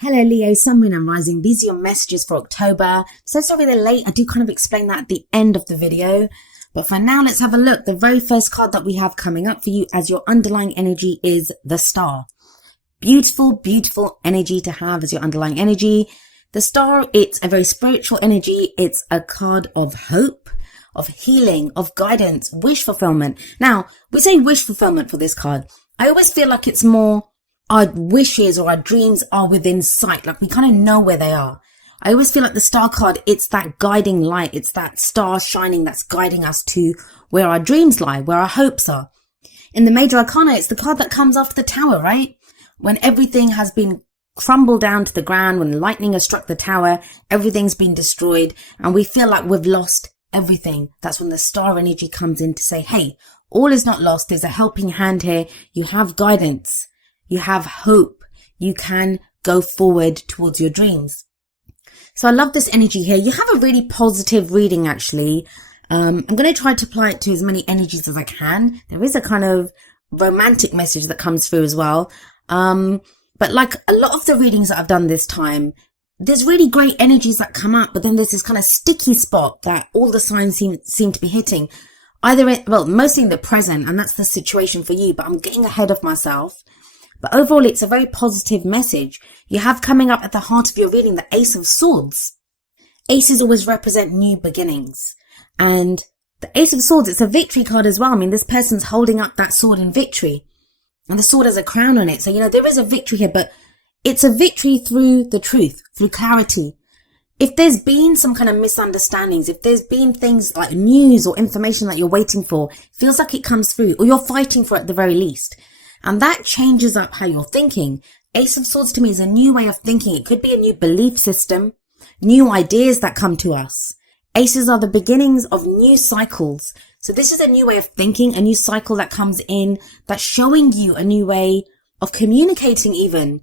Hello Leo, Sun, Moon and Rising. These are your messages for October. So sorry they're late. I do kind of explain that at the end of the video. But for now, let's have a look. The very first card that we have coming up for you as your underlying energy is the Star. Beautiful, beautiful energy to have as your underlying energy. The Star, it's a very spiritual energy. It's a card of hope, of healing, of guidance, wish fulfillment. Now, we say wish fulfillment for this card. I always feel like it's more our wishes or our dreams are within sight. Like we kind of know where they are. I always feel like the Star card, it's that guiding light. It's that star shining that's guiding us to where our dreams lie, where our hopes are. In the Major Arcana, it's the card that comes after the Tower, right? When everything has been crumbled down to the ground, when lightning has struck the tower, everything's been destroyed, and we feel like we've lost everything. That's when the Star energy comes in to say, hey, all is not lost. There's a helping hand here. You have guidance. You have hope. You can go forward towards your dreams. So I love this energy here. You have a really positive reading, actually. I'm going to try to apply it to as many energies as I can. There is a kind of romantic message that comes through as well. But like a lot of the readings that I've done this time, there's really great energies that come up, but then there's this kind of sticky spot that all the signs seem to be hitting. Mostly in the present, and that's the situation for you, but I'm getting ahead of myself. But overall, it's a very positive message. You have coming up at the heart of your reading the Ace of Swords. Aces always represent new beginnings. And the Ace of Swords, it's a victory card as well. I mean, this person's holding up that sword in victory. And the sword has a crown on it. So, there is a victory here, but it's a victory through the truth, through clarity. If there's been some kind of misunderstandings, if there's been things like news or information that you're waiting for, feels like it comes through, or you're fighting for it at the very least. And that changes up how you're thinking. Ace of Swords to me is a new way of thinking. It could be a new belief system, new ideas that come to us. Aces are the beginnings of new cycles. So this is a new way of thinking, a new cycle that comes in, that's showing you a new way of communicating even.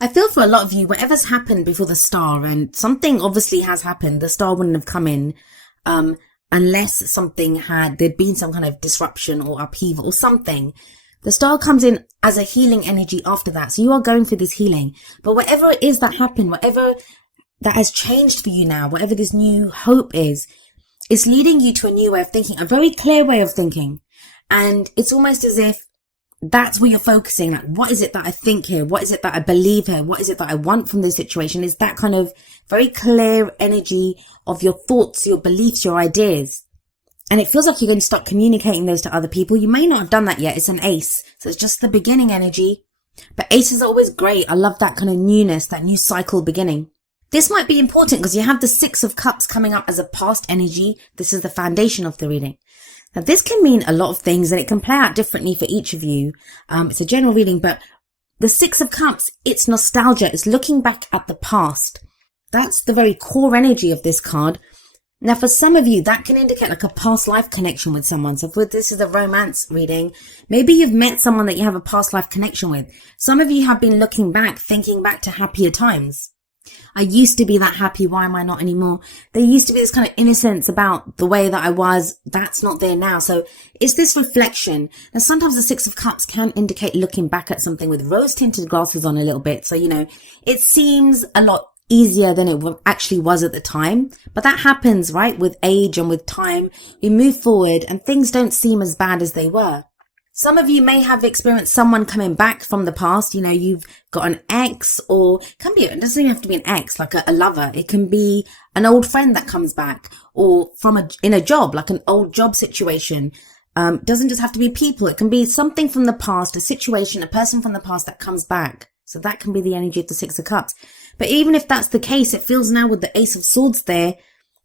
I feel for a lot of you, whatever's happened before the Star, and something obviously has happened, the Star wouldn't have come in, unless there'd been some kind of disruption or upheaval or something. The Star comes in as a healing energy after that. So you are going through this healing. But whatever it is that happened, whatever that has changed for you now, whatever this new hope is, it's leading you to a new way of thinking, a very clear way of thinking. And it's almost as if that's where you're focusing. Like, what is it that I think here? What is it that I believe here? What is it that I want from this situation? Is that kind of very clear energy of your thoughts, your beliefs, your ideas. And it feels like you're going to start communicating those to other people. You may not have done that yet. It's an ace. So it's just the beginning energy. But aces are always great. I love that kind of newness, that new cycle beginning. This might be important because you have the Six of Cups coming up as a past energy. This is the foundation of the reading. Now this can mean a lot of things and it can play out differently for each of you. It's a general reading, but the Six of Cups, it's nostalgia. It's looking back at the past. That's the very core energy of this card. Now, for some of you, that can indicate like a past life connection with someone. So if this is a romance reading, maybe you've met someone that you have a past life connection with. Some of you have been looking back, thinking back to happier times. I used to be that happy. Why am I not anymore? There used to be this kind of innocence about the way that I was. That's not there now. So it's this reflection. Now, sometimes the Six of Cups can indicate looking back at something with rose-tinted glasses on a little bit. So, it seems a lot easier than it actually was at the time. But that happens, right? With age and with time, we move forward and things don't seem as bad as they were. Some of you may have experienced someone coming back from the past. You've got an ex, or it doesn't even have to be an ex, like a lover. It can be an old friend that comes back, or in a job, like an old job situation. Doesn't just have to be people. It can be something from the past, a situation, a person from the past that comes back. So that can be the energy of the Six of Cups. But even if that's the case, it feels now with the Ace of Swords there,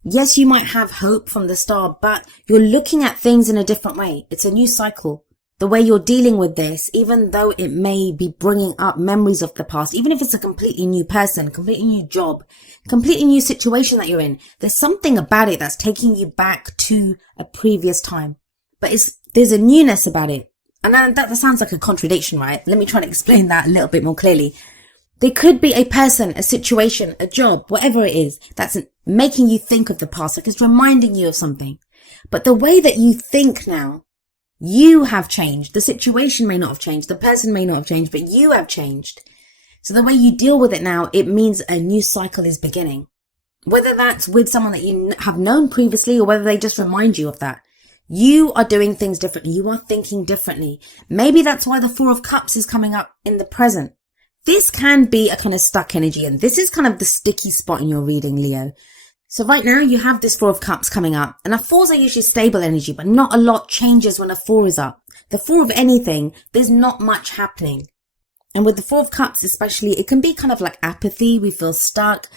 yes, you might have hope from the Star, but you're looking at things in a different way. It's a new cycle. The way you're dealing with this, even though it may be bringing up memories of the past, even if it's a completely new person, completely new job, completely new situation that you're in, there's something about it that's taking you back to a previous time. But there's a newness about it. And that sounds like a contradiction, right? Let me try to explain that a little bit more clearly. There could be a person, a situation, a job, whatever it is, that's making you think of the past, like it's reminding you of something. But the way that you think now, you have changed. The situation may not have changed. The person may not have changed, but you have changed. So the way you deal with it now, it means a new cycle is beginning. Whether that's with someone that you have known previously or whether they just remind you of that. You are doing things differently. You are thinking differently. Maybe that's why the Four of Cups is coming up in the present. This can be a kind of stuck energy, and this is kind of the sticky spot in your reading, Leo. So right now you have this Four of Cups coming up, and a fours are usually stable energy, but not a lot changes when a four is up. The four of anything, there's not much happening. And with the Four of Cups especially, it can be kind of like apathy. We feel stuck.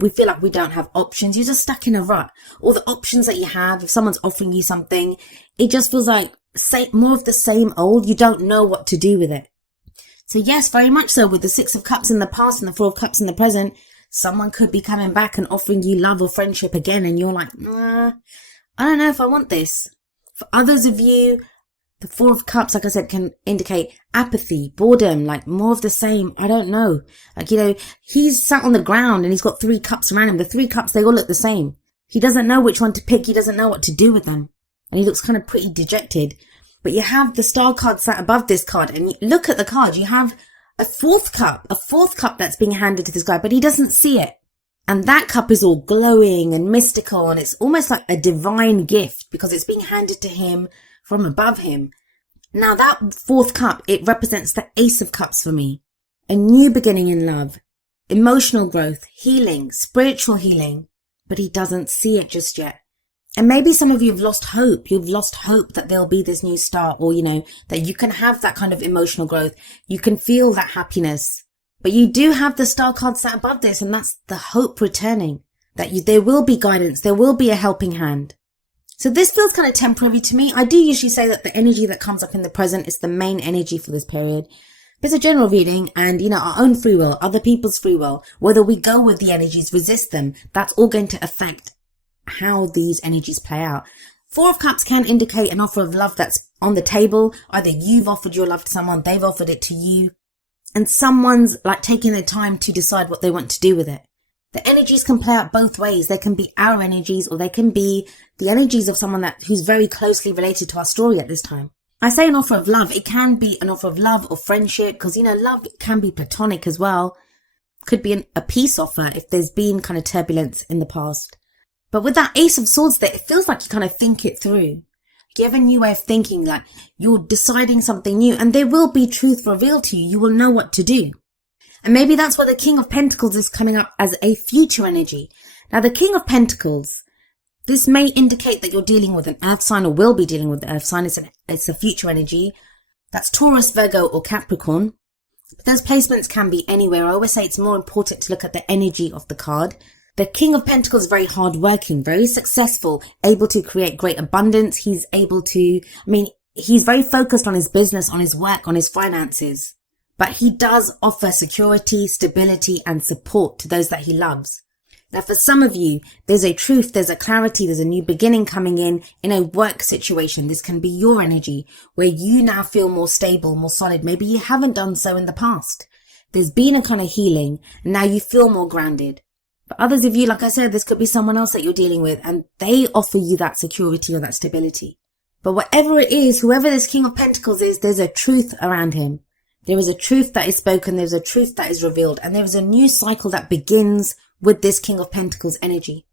We feel like we don't have options. You're just stuck in a rut. All the options that you have, if someone's offering you something, it just feels like more of the same old. You don't know what to do with it. So yes, very much so. With the Six of Cups in the past and the Four of Cups in the present, someone could be coming back and offering you love or friendship again. And you're like, I don't know if I want this. For others of you, the Four of Cups, like I said, can indicate apathy, boredom, like more of the same. I don't know. Like, he's sat on the ground and he's got 3 cups around him. The 3 cups, they all look the same. He doesn't know which one to pick. He doesn't know what to do with them. And he looks kind of pretty dejected. But you have the Star card sat above this card. And you look at the card. You have a fourth cup that's being handed to this guy, but he doesn't see it. And that cup is all glowing and mystical. And it's almost like a divine gift because it's being handed to him from above him. Now that fourth cup, it represents the Ace of Cups for me. A new beginning in love, emotional growth, healing, spiritual healing, but he doesn't see it just yet. And maybe some of you have lost hope. You've lost hope that there'll be this new start, or, that you can have that kind of emotional growth. You can feel that happiness, but you do have the Star card sat above this, and that's the hope returning, that there will be guidance. There will be a helping hand. So this feels kind of temporary to me. I do usually say that the energy that comes up in the present is the main energy for this period. But it's a general reading and, our own free will, other people's free will, whether we go with the energies, resist them, that's all going to affect how these energies play out. Four of Cups can indicate an offer of love that's on the table. Either you've offered your love to someone, they've offered it to you, and someone's like taking their time to decide what they want to do with it. The energies can play out both ways. They can be our energies or they can be the energies of someone who's very closely related to our story at this time. I say an offer of love. It can be an offer of love or friendship because, love can be platonic as well. Could be a peace offer if there's been kind of turbulence in the past. But with that Ace of Swords there, it feels like you kind of think it through. You have a new way of thinking, like you're deciding something new and there will be truth revealed to you. You will know what to do. And maybe that's why the King of Pentacles is coming up as a future energy. Now, the King of Pentacles, this may indicate that you're dealing with an earth sign or will be dealing with an earth sign. It's a future energy. That's Taurus, Virgo, or Capricorn. But those placements can be anywhere. I always say it's more important to look at the energy of the card. The King of Pentacles is very hardworking, very successful, able to create great abundance. He's very focused on his business, on his work, on his finances. But he does offer security, stability, and support to those that he loves. Now, for some of you, there's a truth, there's a clarity, there's a new beginning coming in a work situation. This can be your energy where you now feel more stable, more solid. Maybe you haven't done so in the past. There's been a kind of healing, and now you feel more grounded. For others of you, like I said, this could be someone else that you're dealing with, and they offer you that security or that stability. But whatever it is, whoever this King of Pentacles is, there's a truth around him. There is a truth that is spoken, there's a truth that is revealed, and there is a new cycle that begins with this King of Pentacles energy.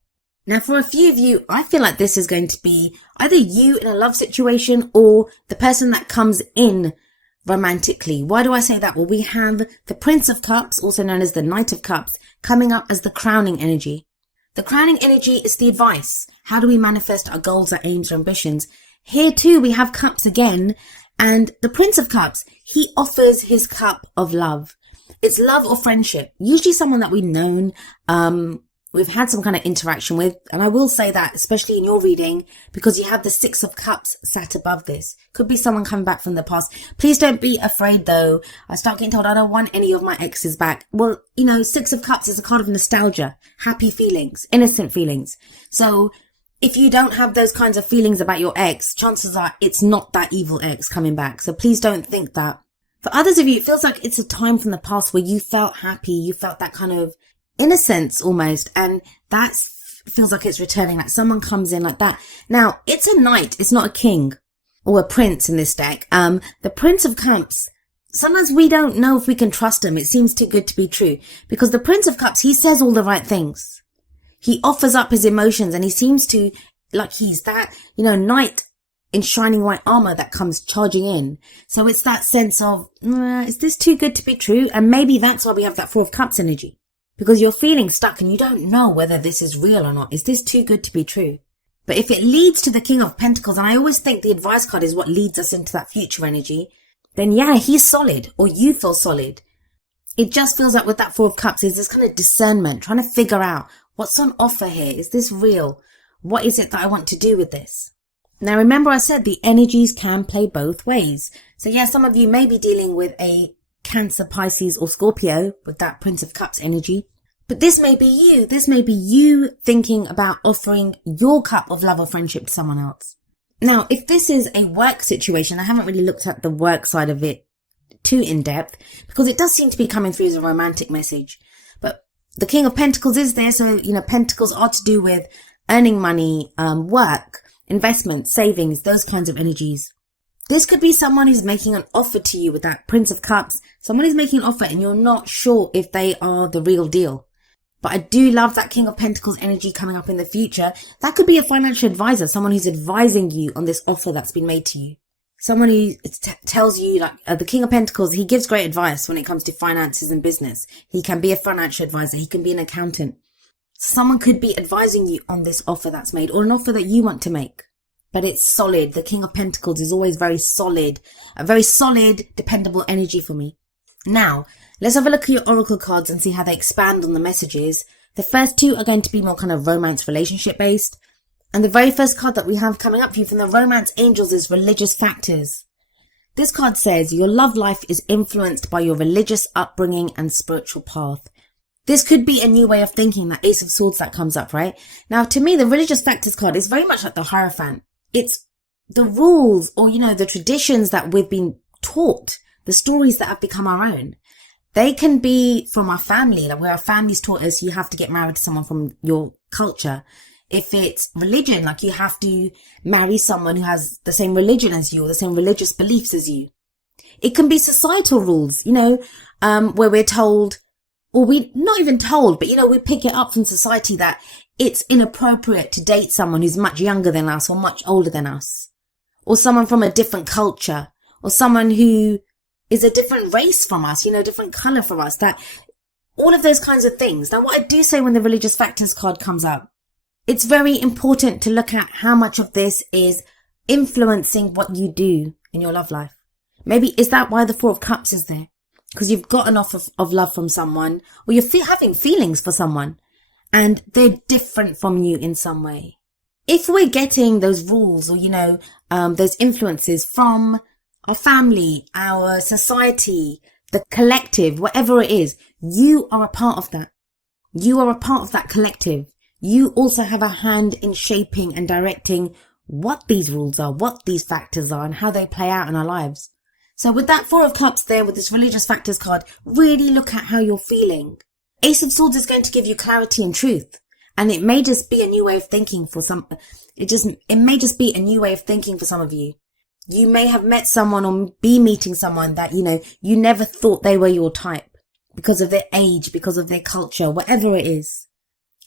Now, for a few of you, I feel like this is going to be either you in a love situation or the person that comes in romantically. Why do I say that? Well, we have the Prince of Cups, also known as the Knight of Cups, coming up as the crowning energy. The crowning energy is the advice. How do we manifest our goals, our aims, our ambitions? Here too, we have cups again. And the Prince of Cups, he offers his cup of love. It's love or friendship, usually someone that we've known, we've had some kind of interaction with. And I will say that, especially in your reading, because you have the Six of Cups sat above this. Could be someone coming back from the past. Please don't be afraid though. I start getting told I don't want any of my exes back. Well, Six of Cups is a card of nostalgia, happy feelings, innocent feelings. So if you don't have those kinds of feelings about your ex, chances are it's not that evil ex coming back. So please don't think that. For others of you, it feels like it's a time from the past where you felt happy. You felt that kind of innocence almost. And that feels like it's returning, like someone comes in like that. Now, it's a knight. It's not a king or a prince in this deck. The Prince of Cups, sometimes we don't know if we can trust him. It seems too good to be true, because the Prince of Cups, he says all the right things. He offers up his emotions, and he seems to, like he's that, knight in shining white armor that comes charging in. So it's that sense of, is this too good to be true? And maybe that's why we have that Four of Cups energy, because you're feeling stuck and you don't know whether this is real or not. Is this too good to be true? But if it leads to the King of Pentacles, and I always think the advice card is what leads us into that future energy, then yeah, he's solid, or you feel solid. It just feels like with that Four of Cups, there's this kind of discernment, trying to figure out what's on offer here. Is this real? What is it that I want to do with this? Now, remember I said the energies can play both ways. So yeah, some of you may be dealing with a Cancer, Pisces, or Scorpio with that Prince of Cups energy. But this may be you. This may be you thinking about offering your cup of love or friendship to someone else. Now, if this is a work situation, I haven't really looked at the work side of it too in depth, because it does seem to be coming through as a romantic message. But the King of Pentacles is there. So, Pentacles are to do with earning money, work, investment, savings, those kinds of energies. This could be someone who's making an offer to you with that Prince of Cups. Someone is making an offer and you're not sure if they are the real deal. But I do love that King of Pentacles energy coming up in the future. That could be a financial advisor, someone who's advising you on this offer that's been made to you. Someone who tells you, like the King of Pentacles, he gives great advice when it comes to finances and business. He can be a financial advisor. He can be an accountant. Someone could be advising you on this offer that's made, or an offer that you want to make. But it's solid. The King of Pentacles is always very solid. A very solid, dependable energy for me. Now, let's have a look at your oracle cards and see how they expand on the messages. The first two are going to be more kind of romance relationship based. And the very first card that we have coming up for you from the Romance Angels is Religious Factors. This card says your love life is influenced by your religious upbringing and spiritual path. This could be a new way of thinking, that Ace of Swords that comes up, right? Now, to me, the Religious Factors card is very much like the Hierophant. It's the rules or, the traditions that we've been taught, the stories that have become our own. They can be from our family, like where our family's taught us you have to get married to someone from your culture. If it's religion, like you have to marry someone who has the same religion as you or the same religious beliefs as you. It can be societal rules, where we're told, or we not even told, but we pick it up from society that it's inappropriate to date someone who's much younger than us or much older than us, or someone from a different culture, or someone who is a different race from us, different color from us, that all of those kinds of things. Now, what I do say when the Religious Factors card comes up, it's very important to look at how much of this is influencing what you do in your love life. Maybe is that why the Four of Cups is there? Because you've got an offer of love from someone, or you're having feelings for someone, and they're different from you in some way. If we're getting those rules or, those influences from our family, our society, the collective, whatever it is, you are a part of that. You are a part of that collective. You also have a hand in shaping and directing what these rules are, what these factors are, and how they play out in our lives. So with that Four of Cups there, with this Religious Factors card, really look at how you're feeling. Ace of Swords is going to give you clarity and truth. And it may just be a new way of thinking for some, it may just be a new way of thinking for some of you. You may have met someone or be meeting someone that, you never thought they were your type because of their age, because of their culture, whatever it is.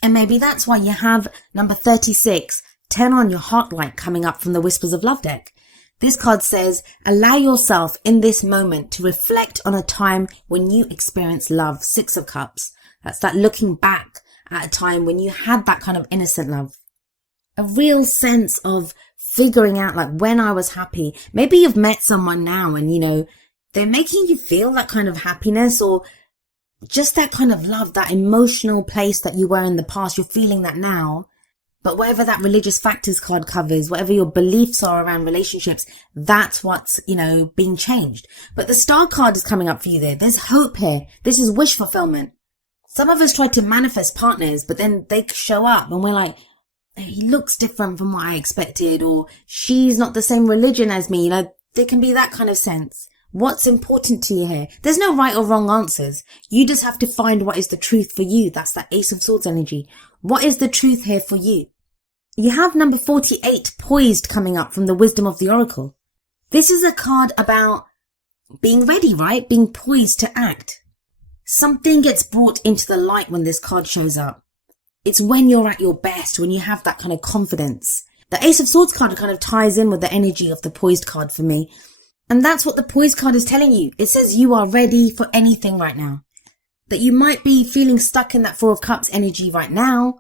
And maybe that's why you have number 36, turn on your heart light, coming up from the Whispers of Love deck. This card says, allow yourself in this moment to reflect on a time when you experienced love. Six of Cups. That's that looking back at a time when you had that kind of innocent love. A real sense of figuring out, like, when I was happy. Maybe you've met someone now and, they're making you feel that kind of happiness, or just that kind of love, that emotional place that you were in the past. You're feeling that now. But whatever that Religious Factors card covers, whatever your beliefs are around relationships, that's what's, being changed. But the Star card is coming up for you there. There's hope here. This is wish fulfillment. Some of us try to manifest partners, but then they show up and we're like, he looks different from what I expected, or she's not the same religion as me. There can be that kind of sense. What's important to you here? There's no right or wrong answers. You just have to find what is the truth for you. That's that Ace of Swords energy. What is the truth here for you? You have number 48, Poised, coming up from the Wisdom of the Oracle. This is a card about being ready, right? Being poised to act. Something gets brought into the light when this card shows up. It's when you're at your best, when you have that kind of confidence. The Ace of Swords card kind of ties in with the energy of the poised card for me. And that's what the poised card is telling you. It says you are ready for anything right now. That you might be feeling stuck in that Four of Cups energy right now,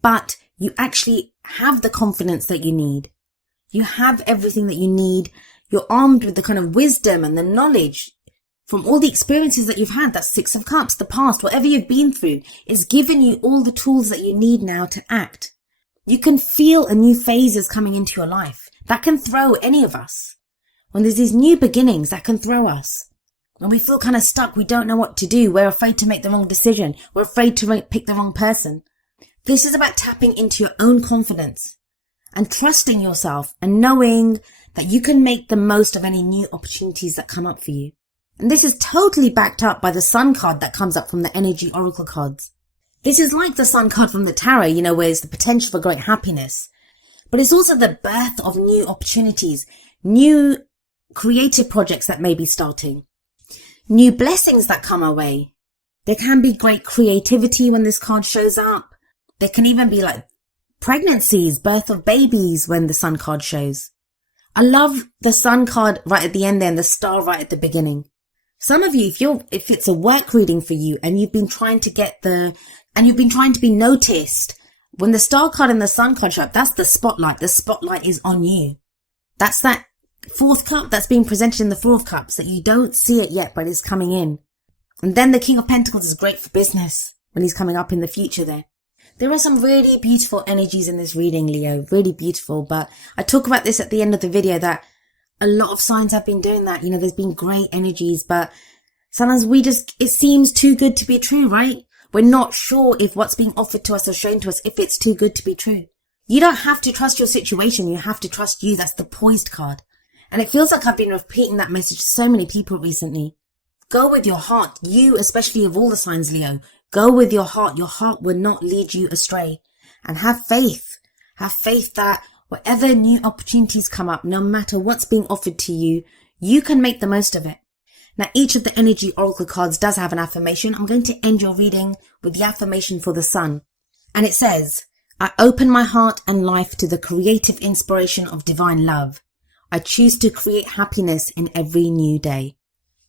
but you actually have the confidence that you need. You have everything that you need. You're armed with the kind of wisdom and the knowledge from all the experiences that you've had. That Six of Cups, the past, whatever you've been through, is giving you all the tools that you need now to act. You can feel a new phase is coming into your life. That can throw any of us. When there's these new beginnings, that can throw us. When we feel kind of stuck, we don't know what to do. We're afraid to make the wrong decision. We're afraid to pick the wrong person. This is about tapping into your own confidence and trusting yourself and knowing that you can make the most of any new opportunities that come up for you. And this is totally backed up by the Sun card that comes up from the Energy Oracle cards. This is like the Sun card from the Tarot, where it's the potential for great happiness. But it's also the birth of new opportunities, new creative projects that may be starting, new blessings that come our way. There can be great creativity when this card shows up. There can even be like pregnancies, birth of babies when the Sun card shows. I love the Sun card right at the end there and the star right at the beginning. Some of you, if it's a work reading for you and you've been trying to be noticed, when the star card and the Sun card show up, that's the spotlight. The spotlight is on you. That's that fourth cup that's being presented in the Four of Cups that you don't see it yet, but it's coming in. And then the King of Pentacles is great for business when he's coming up in the future there. There are some really beautiful energies in this reading, Leo. Really beautiful. But I talk about this at the end of the video that a lot of signs have been doing that. There's been great energies, but sometimes it seems too good to be true, right? We're not sure if what's being offered to us or shown to us, if it's too good to be true. You don't have to trust your situation. You have to trust you. That's the poised card. And it feels like I've been repeating that message to so many people recently. Go with your heart. You, especially of all the signs, Leo, go with your heart. Your heart will not lead you astray. And have faith. Have faith that whatever new opportunities come up, no matter what's being offered to you, you can make the most of it. Now, each of the Energy Oracle cards does have an affirmation. I'm going to end your reading with the affirmation for the Sun. And it says, I open my heart and life to the creative inspiration of divine love. I choose to create happiness in every new day.